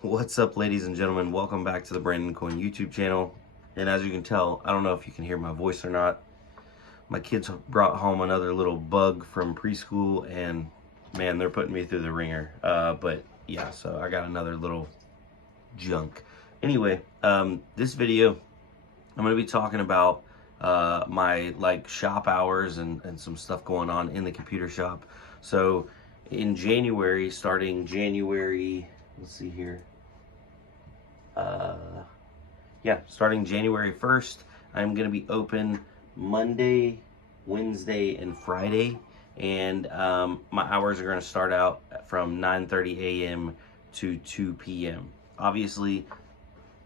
What's up, ladies and gentlemen? Welcome back to the Brandon Coin YouTube channel. And as you can tell, I don't know if you can hear my voice or not. My kids brought home another little bug from preschool, and man, they're putting me through the ringer. But yeah, so I got another little junk. Anyway, this video, I'm going to be talking about my shop hours and some stuff going on in the computer shop. So in January, starting January, let's see here. Starting January 1st, I'm going to be open Monday, Wednesday, and Friday. And my hours are going to start out from 9:30 a.m. to 2 p.m. Obviously,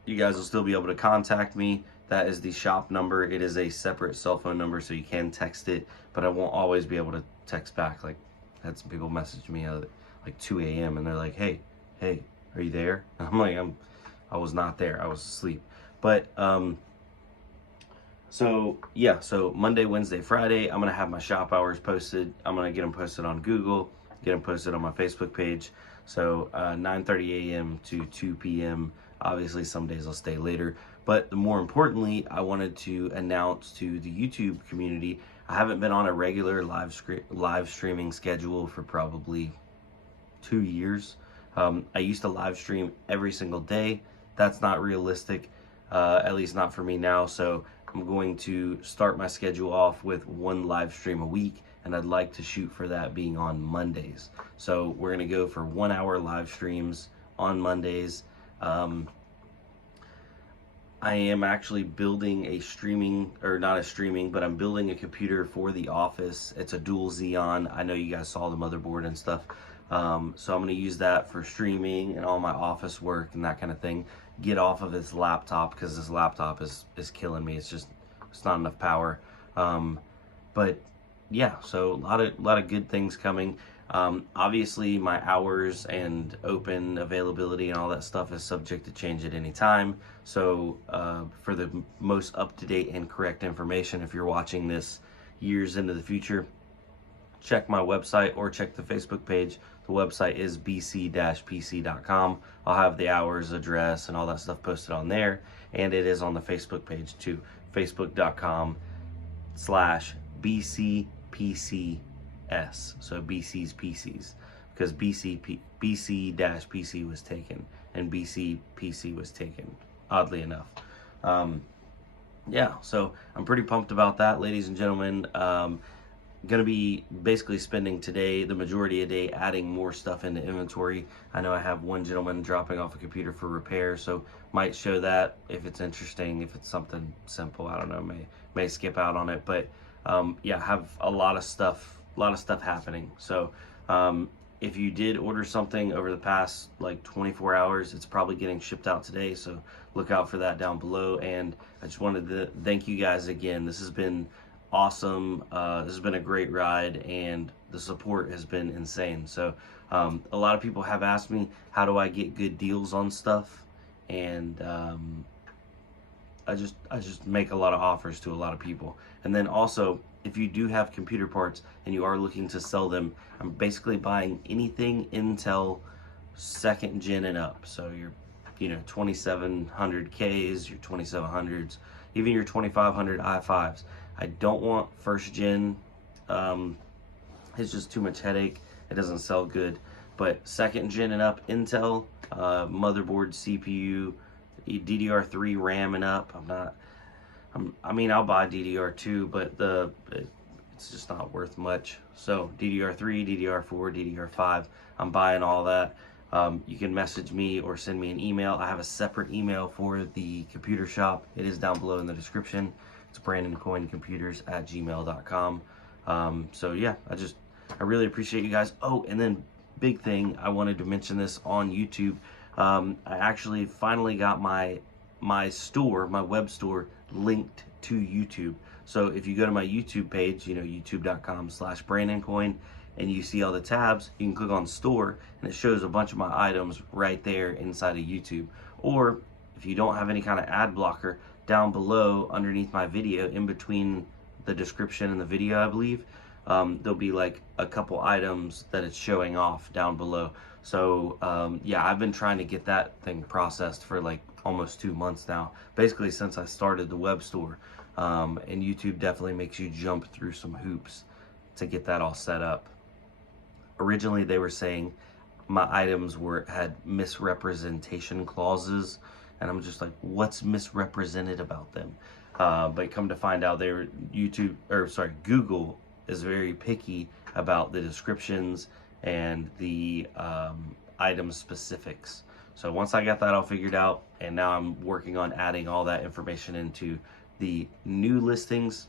you guys will still be able to contact me. That is the shop number. It is a separate cell phone number, so you can text it, but I won't always be able to text back. Like, I had some people message me at like 2 a.m. and they're like, hey, are you there? And I'm like, I was not there. I was asleep. But so Monday, Wednesday, Friday, I'm gonna have my shop hours posted. I'm gonna get them posted on Google, get them posted on my Facebook page. So 9:30 a.m. to 2 p.m. Obviously, some days I'll stay later. But more importantly, I wanted to announce to the YouTube community, I haven't been on a regular live streaming schedule for probably 2 years. I used to live stream every single day. That's not realistic, at least not for me now. So I'm going to start my schedule off with one live stream a week, and I'd like to shoot for that being on Mondays. So we're gonna go for 1 hour live streams on Mondays. I am actually building a streaming, or not a streaming, but I'm building a computer for the office. It's a dual Xeon. I know you guys saw the motherboard and stuff. So I'm going to use that for streaming and all my office work and that kind of thing. Get off of this laptop, because this laptop is killing me. It's not enough power. But yeah, so a lot of good things coming. Obviously, my hours and open availability and all that stuff is subject to change at any time. So for the most up-to-date and correct information, if you're watching this years into the future, check my website or check the Facebook page. The website is bc-pc.com. I'll have the hours, address, and all that stuff posted on there. And it is on the Facebook page too, facebook.com/bcpcs. So BC's PCs, because BC-PC was taken and BC-PC was taken, oddly enough. Yeah, so I'm pretty pumped about that, ladies and gentlemen. Gonna be basically spending today, the majority of the day, adding more stuff into inventory. I know I have one gentleman dropping off a computer for repair, so might show that if it's interesting. If it's something simple, I don't know, may skip out on it. But yeah, have a lot of stuff happening. So if you did order something over the past like 24 hours, it's probably getting shipped out today, so look out for that down below. And I just wanted to thank you guys again. This has been awesome. This has been a great ride, and the support has been insane. So a lot of people have asked me, how do I get good deals on stuff? And I just make a lot of offers to a lot of people. And then also, if you do have computer parts and you are looking to sell them, I'm basically buying anything Intel 2nd gen and up. So your 2700Ks, your 2700s, even your 2500 i5s. I don't want 1st gen. It's just too much headache. It doesn't sell good. But 2nd gen and up Intel, motherboard, CPU, DDR3 RAM and up. I mean, I'll buy DDR2, but it's just not worth much. So DDR3, DDR4, DDR5, I'm buying all that. You can message me or send me an email. I have a separate email for the computer shop. It is down below in the description. It's brandoncoincomputers@gmail.com. So yeah, I really appreciate you guys. Oh, and then big thing, I wanted to mention this on YouTube. I actually finally got my store, my web store, linked to YouTube. So if you go to my YouTube page, youtube.com/brandoncoin, and you see all the tabs, you can click on store, and it shows a bunch of my items right there inside of YouTube. Or if you don't have any kind of ad blocker, down below underneath my video, in between the description and the video, I believe, there'll be like a couple items that it's showing off down below. So yeah, I've been trying to get that thing processed for like almost 2 months now, basically since I started the web store. And YouTube definitely makes you jump through some hoops to get that all set up. Originally they were saying my items had misrepresentation clauses, and I'm just like, what's misrepresented about them? But come to find out, Google is very picky about the descriptions and the item specifics. So once I got that all figured out, and now I'm working on adding all that information into the new listings,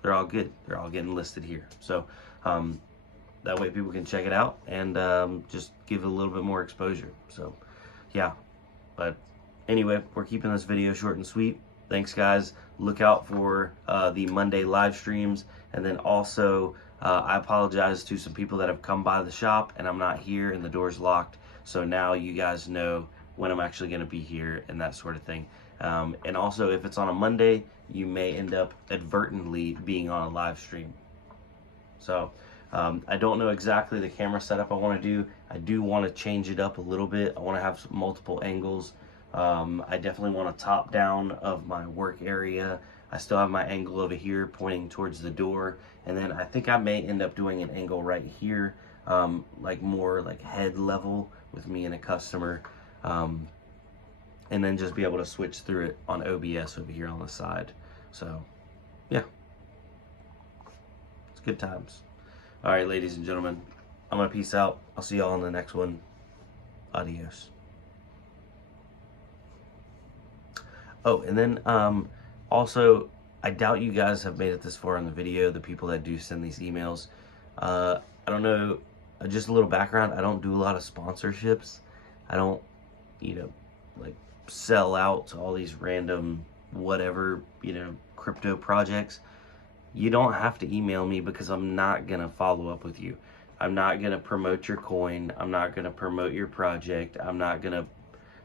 they're all good. They're all getting listed here. So that way people can check it out and just give it a little bit more exposure. So yeah, but anyway, we're keeping this video short and sweet. Thanks guys. Look out for the Monday live streams, and then also I apologize to some people that have come by the shop and I'm not here and the door's locked, so now you guys know when I'm actually going to be here and that sort of thing. And also, if it's on a Monday, you may end up advertently being on a live stream. So I don't know exactly the camera setup I want to do. I do want to change it up a little bit. I want to have multiple angles. I definitely want a top down of my work area. I still have my angle over here pointing towards the door, and then I think I may end up doing an angle right here, like more like head level with me and a customer, and then just be able to switch through it on OBS over here on the side. So yeah, it's good times. All right, ladies and gentlemen, I'm gonna peace out. I'll see y'all on the next one. Adios. Oh, and then also, I doubt you guys have made it this far in the video, the people that do send these emails. I don't know, just a little background, I don't do a lot of sponsorships. I don't, like sell out to all these random whatever, crypto projects. You don't have to email me because I'm not going to follow up with you. I'm not going to promote your coin. I'm not going to promote your project. I'm not going to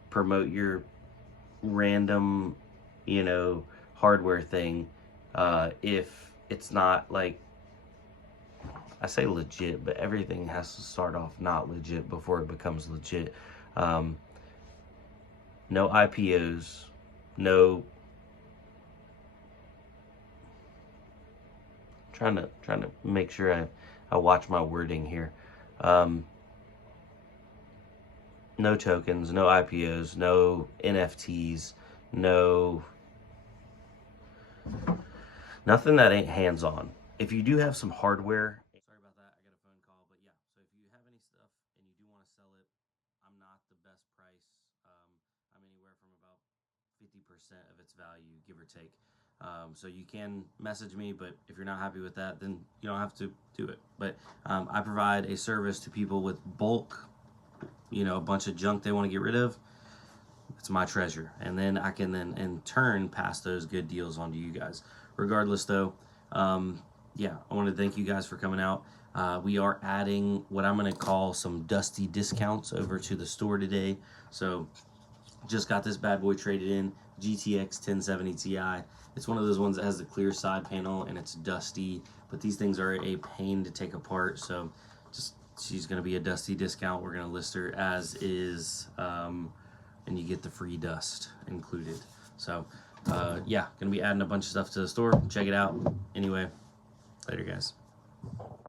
promote your random, hardware thing if it's not, like, I say legit, but everything has to start off not legit before it becomes legit. No IPOs, no, trying to make sure I watch my wording here. No tokens, no IPOs, no NFTs, nothing that ain't hands-on. If you do have some hardware, sorry about that, I got a phone call, but yeah, so if you have any stuff and you do want to sell it, I'm not the best price. I'm anywhere from about 50% of its value, give or take. So you can message me, but if you're not happy with that, then you don't have to do it. But I provide a service to people with bulk, a bunch of junk they want to get rid of. It's my treasure, and then I can then in turn pass those good deals on to you guys. Regardless though, yeah, I want to thank you guys for coming out. We are adding what I'm going to call some dusty discounts over to the store today. So just got this bad boy traded in, GTX 1070 Ti. It's one of those ones that has the clear side panel and it's dusty, but these things are a pain to take apart. So she's going to be a dusty discount. We're going to list her as is, and you get the free dust included. So yeah, going to be adding a bunch of stuff to the store. Check it out. Anyway, later guys.